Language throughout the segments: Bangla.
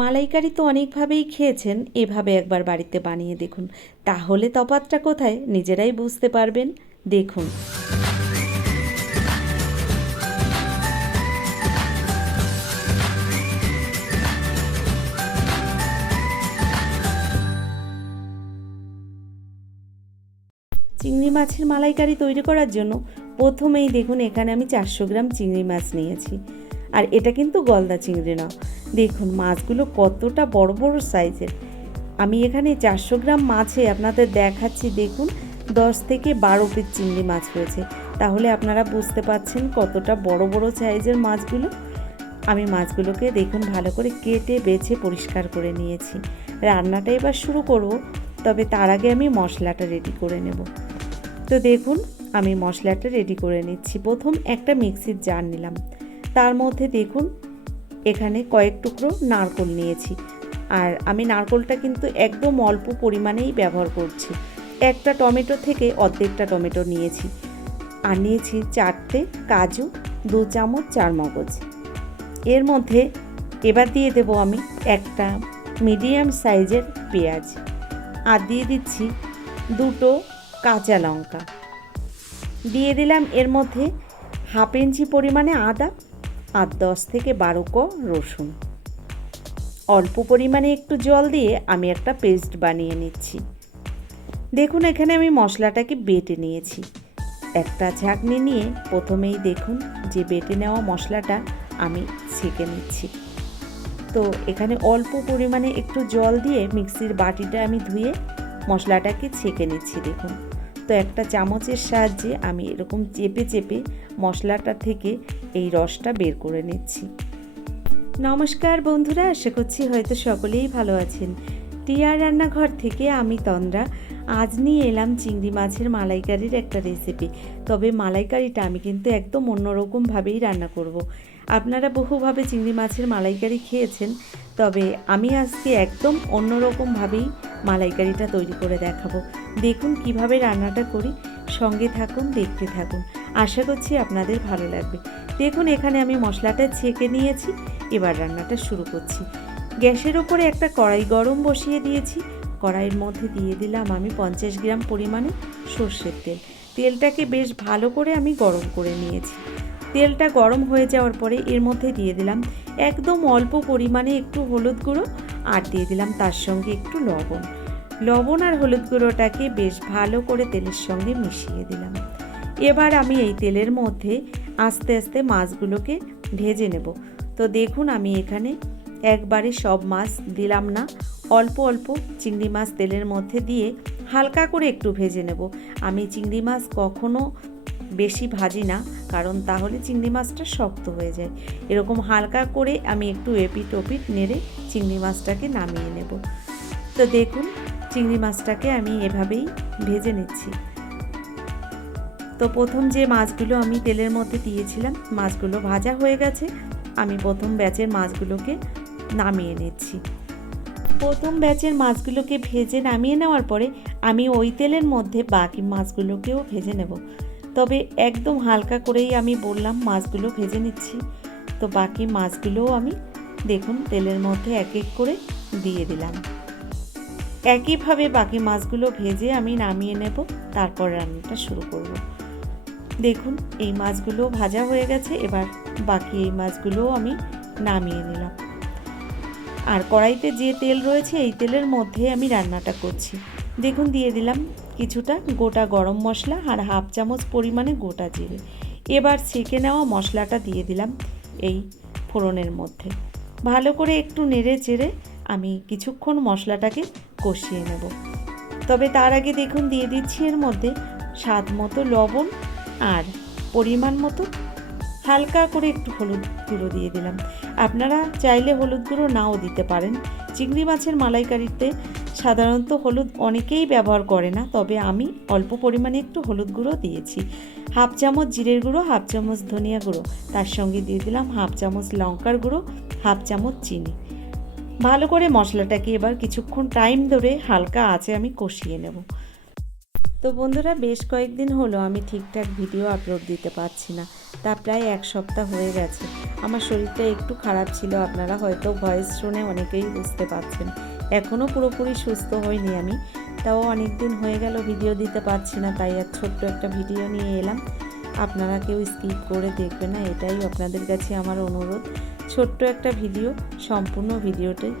মালাইকারি তো অনেকভাবেই খেয়েছেন, এভাবে একবার বাড়িতে বানিয়ে দেখুন, তাহলে তফাৎটা কোথায় নিজেরাই বুঝতে পারবেন। দেখুন, চিংড়ি মাছের মালাইকারি তৈরি করার জন্য প্রথমেই দেখুন এখানে আমি 400 গ্রাম চিংড়ি মাছ নিয়েছি। আর এটা কিন্তু গলদা চিংড়ি না। দেখুন মাছগুলো কতটা বড় বড় সাইজের। আমি এখানে 400 গ্রাম মাছে আপনাদের দেখাচ্ছি, দেখুন 10 থেকে 12 পিস চিংড়ি মাছ রয়েছে। তাহলে আপনারা বুঝতে পারছেন কতটা বড় বড় সাইজের মাছগুলো। আমি মাছগুলোকে দেখুন ভালো করে কেটে বেছে পরিষ্কার করে নিয়েছি। রান্নাটা এবার শুরু করব, তবে তার আগে আমি মশলাটা রেডি করে নেব। তো দেখুন আমি মশলাটা রেডি করে নিচ্ছি। প্রথম একটা মিক্সির জার নিলাম, তার মধ্যে দেখুন এখানে কয়েক টুকরো নারকেল নিয়েছি। আর আমি নারকেলটা কিন্তু একদম অল্প পরিমাণেই ব্যবহার করছি। একটা টমেটো থেকে অর্ধেকটা টমেটো নিয়েছি। আর নিয়েছি 4টে কাজু, 2 চামচ চারমগজ। এর মধ্যে এবার দিয়ে দেব আমি একটা মিডিয়াম সাইজের পেঁয়াজ, আর দিয়ে দিচ্ছি 2টো কাঁচা লঙ্কা, দিয়ে দিলাম এর মধ্যে হাফ ইঞ্চি পরিমাণে আদা আর 10 থেকে 12 কোয়া রসুন। অল্প পরিমাণে একটু জল দিয়ে আমি একটা পেস্ট বানিয়ে নিচ্ছি। দেখুন এখানে আমি মশলাটাকে বেটে নিয়েছি। একটা ছাঁকনি নিয়ে প্রথমেই দেখুন যে বেটে নেওয়া মশলাটা আমি ছেঁকে নিচ্ছি। তো এখানে অল্প পরিমাণে একটু জল দিয়ে মিক্সির বাটিটা আমি ধুয়ে মশলাটাকে ছেঁকে নিচ্ছি। দেখুন, তো একটা চামচের সাহায্যে আমি এরকম চেপে চেপে মশলাটা থেকে এই রসটা বের করে নিচ্ছি। নমস্কার বন্ধুরা, আশা করছি হয়তো সকলেই ভালো আছেন। টিয়ার রান্নাঘর থেকে আমি তন্দ্রা আজ নিয়ে এলাম চিংড়ি মাছের মালাইকারির একটা রেসিপি। তবে মালাইকারিটা আমি কিন্তু একদম অন্যরকমভাবেই রান্না করব। আপনারা বহুভাবে চিংড়ি মাছের মালাইকারি খেয়েছেন, তবে আমি আজকে একদম অন্যরকমভাবেই মালাইকারিটা তৈরি করে দেখাবো। দেখুন কিভাবে রান্নাটা করি, সঙ্গে থাকুন, দেখতে থাকুন, আশা করছি আপনাদের ভালো লাগবে। দেখুন এখানে আমি মশলাটা ছেঁকে নিয়েছি। এবার রান্নাটা শুরু করছি। গ্যাসের ওপরে একটা কড়াই গরম বসিয়ে দিয়েছি। কড়াইয়ের মধ্যে দিয়ে দিলাম আমি 50 গ্রাম পরিমাণে সর্ষের তেল। তেলটাকে বেশ ভালো করে আমি গরম করে নিয়েছি। তেলটা গরম হয়ে যাওয়ার পরে এর মধ্যে দিয়ে দিলাম একদম অল্প পরিমাণে একটু হলুদ গুঁড়ো, আর দিয়ে দিলাম তার সঙ্গে একটু লবণ। লবণ আর হলুদ গুঁড়োটাকে বেশ ভালো করে তেলের সঙ্গে মিশিয়ে দিলাম। এবার আমি এই তেলের মধ্যে আস্তে আস্তে মাছগুলোকে ভেজে নেব। তো দেখুন আমি এখানে একবারে সব মাছ দিলাম না, অল্প অল্প চিংড়ি মাছ তেলের মধ্যে দিয়ে হালকা করে একটু ভেজে নেব। আমি চিংড়ি মাছ কখনো বেশি ভাজি না, কারণ তাহলে চিংড়ি মাছটা শক্ত হয়ে যায়। এরকম হালকা করে আমি একটু এপিট ওপিট নেড়ে চিংড়ি মাছটাকে নামিয়ে নেব। তো দেখুন চিংড়ি মাছটাকে আমি এভাবেই ভেজে নিচ্ছি। তো প্রথম যে মাছগুলো আমি তেলের মধ্যে দিয়েছিলাম, মাছগুলো ভাজা হয়ে গেছে। আমি প্রথম ব্যাচের মাছগুলোকে নামিয়ে নিচ্ছি। প্রথম ব্যাচের মাছগুলোকে ভেজে নামিয়ে নেওয়ার পরে আমি ওই তেলের মধ্যে বাকি মাছগুলোকেও ভেজে নেব। তবে একদম হালকা করেই আমি বললাম মাছগুলো ভেজে নিচ্ছি। তো বাকি মাছগুলোও আমি দেখুন তেলের মধ্যে এক এক করে দিয়ে দিলাম। একইভাবে বাকি মাছগুলো ভেজে আমি নামিয়ে নেব, তারপর রান্নাটা শুরু করব। দেখুন এই মাছগুলো ভাজা হয়ে গেছে। এবার বাকি এই মাছগুলোও আমি নামিয়ে নিলাম। আর কড়াইতে যে তেল রয়েছে এই তেলের মধ্যে আমি রান্নাটা করছি। দেখুন দিয়ে দিলাম কিছুটা গোটা গরম মশলা আর হাফ চামচ পরিমাণে গোটা জিরে। এবার ছেঁকে নেওয়া মশলাটা দিয়ে দিলাম এই ফোড়নের মধ্যে। ভালো করে একটু নেড়ে চেড়ে আমি কিছুক্ষণ মশলাটাকে কষিয়ে নেব। তবে তার আগে দেখুন দিয়ে দিচ্ছি এর মধ্যে স্বাদ মতো লবণ আর পরিমাণ মতো হালকা করে একটু হলুদ গুঁড়ো দিয়ে দিলাম। আপনারা চাইলে হলুদ গুঁড়ো নাও দিতে পারেন। চিংড়ি মাছের মালাইকারিতে সাধারণত হলুদ অনেকেই ব্যবহার করে না, তবে আমি অল্প পরিমাণে একটু হলুদ গুঁড়ো দিয়েছি। হাফ চামচ জিরের গুঁড়ো, হাফ চামচ ধনিয়া গুঁড়ো, তার সঙ্গে দিয়ে দিলাম হাফ চামচ লঙ্কার গুঁড়ো, হাফ চামচ চিনি। ভালো করে মশলাটাকে এবার কিছুক্ষণ টাইম ধরে হালকা আঁচে আমি কষিয়ে নেব। তো বন্ধুরা, বেশ কয়েকদিন হলো আমি ঠিকঠাক ভিডিও আপলোড দিতে পারছি না, তা প্রায় 1 সপ্তাহ হয়ে গেছে। আমার শরীরটা একটু খারাপ ছিল, আপনারা হয়তো ভয়েস শুনে অনেকেই বুঝতে পারছেন। এখনও পুরোপুরি সুস্থ হইনি আমি, তাও অনেক দিন হয়ে গেল ভিডিও দিতে পারছি না, তাই আর ছোট্ট একটা ভিডিও নিয়ে এলাম। আপনারা কেউ স্কিপ করে দেখবেন না, এটাই আপনাদের কাছে আমার অনুরোধ। ছোট্ট একটা ভিডিও, সম্পূর্ণ ভিডিওটাই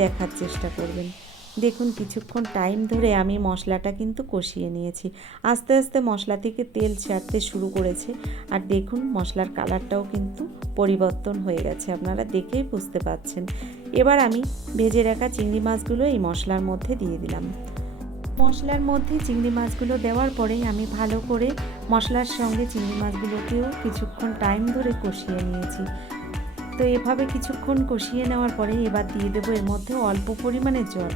দেখার চেষ্টা করবেন। দেখুন, কিছুক্ষণ টাইম ধরে আমি মশলাটা কিন্তু কষিয়ে নিয়েছি। আস্তে আস্তে মশলা থেকে তেল ছাড়তে শুরু করেছে, আর দেখুন মশলার কালারটাও কিন্তু পরিবর্তন হয়ে গেছে, আপনারা দেখেই বুঝতে পাচ্ছেন। এবার আমি ভেজে রাখা চিংড়ি মাছগুলো এই মশলার মধ্যে দিয়ে দিলাম। মশলার মধ্যে চিংড়ি মাছগুলো দেওয়ার পরেই আমি ভালো করে মশলার সঙ্গে চিংড়ি মাছগুলোকেও কিছুক্ষণ টাইম ধরে কষিয়ে নিয়েছি। তো এভাবে কিছুক্ষণ কষিয়ে নেওয়ার পরে এবার দিয়ে দেবো এর মধ্যে অল্প পরিমাণে জল।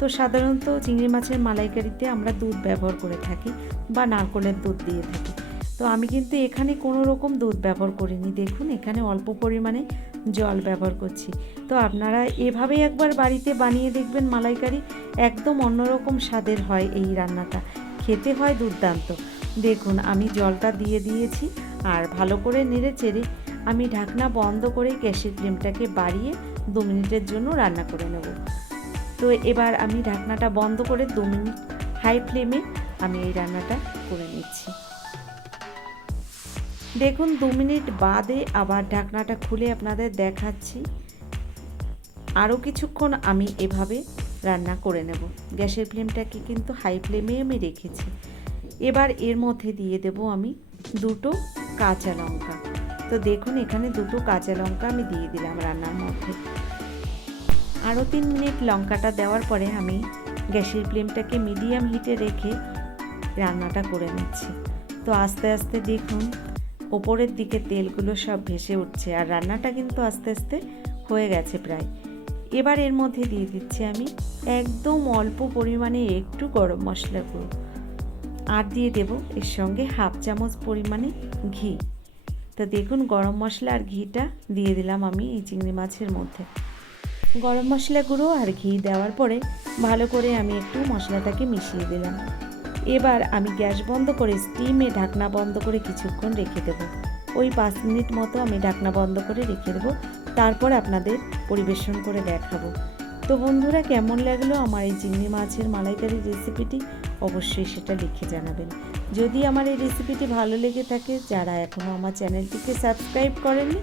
তো সাধারণত চিংড়ি মাছের মালাইকারিতে আমরা দুধ ব্যবহার করে থাকি বা নারকেলের দুধ দিয়ে থাকি। তো আমি কিন্তু এখানে কোনো রকম দুধ ব্যবহার করিনি, দেখুন এখানে অল্প পরিমাণে জল ব্যবহার করছি। তো আপনারা এভাবে একবার বাড়িতে বানিয়ে দেখবেন মালাইকারি, একদম অন্যরকম স্বাদের হয় এই রান্নাটা, খেতে হয় দুর্দান্ত। দেখুন আমি জলটা দিয়ে দিয়েছি, আর ভালো করে নেড়ে চেড়ে আমি ঢাকনা বন্ধ করে গ্যাসের ফ্লেমটাকে বাড়িয়ে 2 মিনিটের জন্য রান্না করে নেব। তো এবার আমি ঢাকনাটা বন্ধ করে 2 মিনিট হাই ফ্লেমে আমি এই রান্নাটা করে নিচ্ছি। দেখুন 2 মিনিট বাদে আবার ঢাকনাটা খুলে আপনাদের দেখাচ্ছি। আরও কিছুক্ষণ আমি এভাবে রান্না করে নেব। গ্যাসের ফ্লেমটাকে কিন্তু হাই ফ্লেমে আমি রেখেছি। এবার এর মধ্যে দিয়ে দেব আমি 2টো কাঁচা লঙ্কা। তো দেখুন এখানে 2টো কাঁচা লঙ্কা আমি দিয়ে দিলাম রান্নার মধ্যে। আরও 3 মিনিট লঙ্কাটা দেওয়ার পরে আমি গ্যাসের ফ্লেমটাকে মিডিয়াম হিটে রেখে রান্নাটা করে নিচ্ছি। তো আস্তে আস্তে দেখুন ওপরের দিকে তেলগুলো সব ভেসে উঠছে, আর রান্নাটা কিন্তু আস্তে আস্তে হয়ে গেছে প্রায়। এবার এর মধ্যে দিয়ে দিচ্ছি আমি একদম অল্প পরিমাণে একটু গরম মশলা গুঁড়ো, আর দিয়ে দেব এর সঙ্গে 1/2 চামচ পরিমাণে ঘি। তো দেখুন গরম মশলা আর ঘিটা দিয়ে দিলাম আমি এই চিংড়ি মাছের মধ্যে। গরম মশলা গুঁড়ো আর ঘি দেওয়ার পরে ভালো করে আমি একটু মশলাটাকে মিশিয়ে দিলাম। এবার আমি গ্যাস বন্ধ করে স্টিমে ঢাকনা বন্ধ করে কিছুক্ষণ রেখে দেব। ওই 5 মিনিট মতো আমি ঢাকনা বন্ধ করে রেখে দেবো, তারপর আপনাদের পরিবেশন করে দেখাবো। তো বন্ধুরা, কেমন লাগলো আমার এই চিংড়ি মাছের মালাইকারি রেসিপিটি অবশ্যই সেটা লিখে জানাবেন। যদি আমার এই রেসিপিটি ভালো লেগে থাকে, যারা এখনও আমার চ্যানেলটিকে সাবস্ক্রাইব করেননি,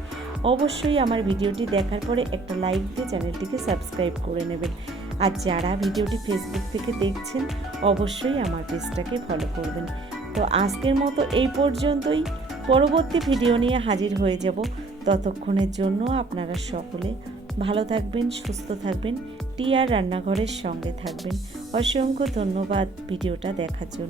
অবশ্যই আমার ভিডিওটি দেখার পরে একটা লাইক দিয়ে চ্যানেলটিকে সাবস্ক্রাইব করে নেবেন। আর যারা ভিডিওটি ফেসবুক থেকে দেখছেন, অবশ্যই আমার পেজটাকে ফলো করবেন। তো আজকের মতো এই পর্যন্তই, পরবর্তী ভিডিও নিয়ে হাজির হয়ে যাব। ততক্ষণের জন্য আপনারা সকলে ভালো থাকবেন, সুস্থ থাকবেন, টিআর রান্নাঘরের সঙ্গে থাকবেন। অসংখ্য ধন্যবাদ ভিডিওটা দেখার জন্য।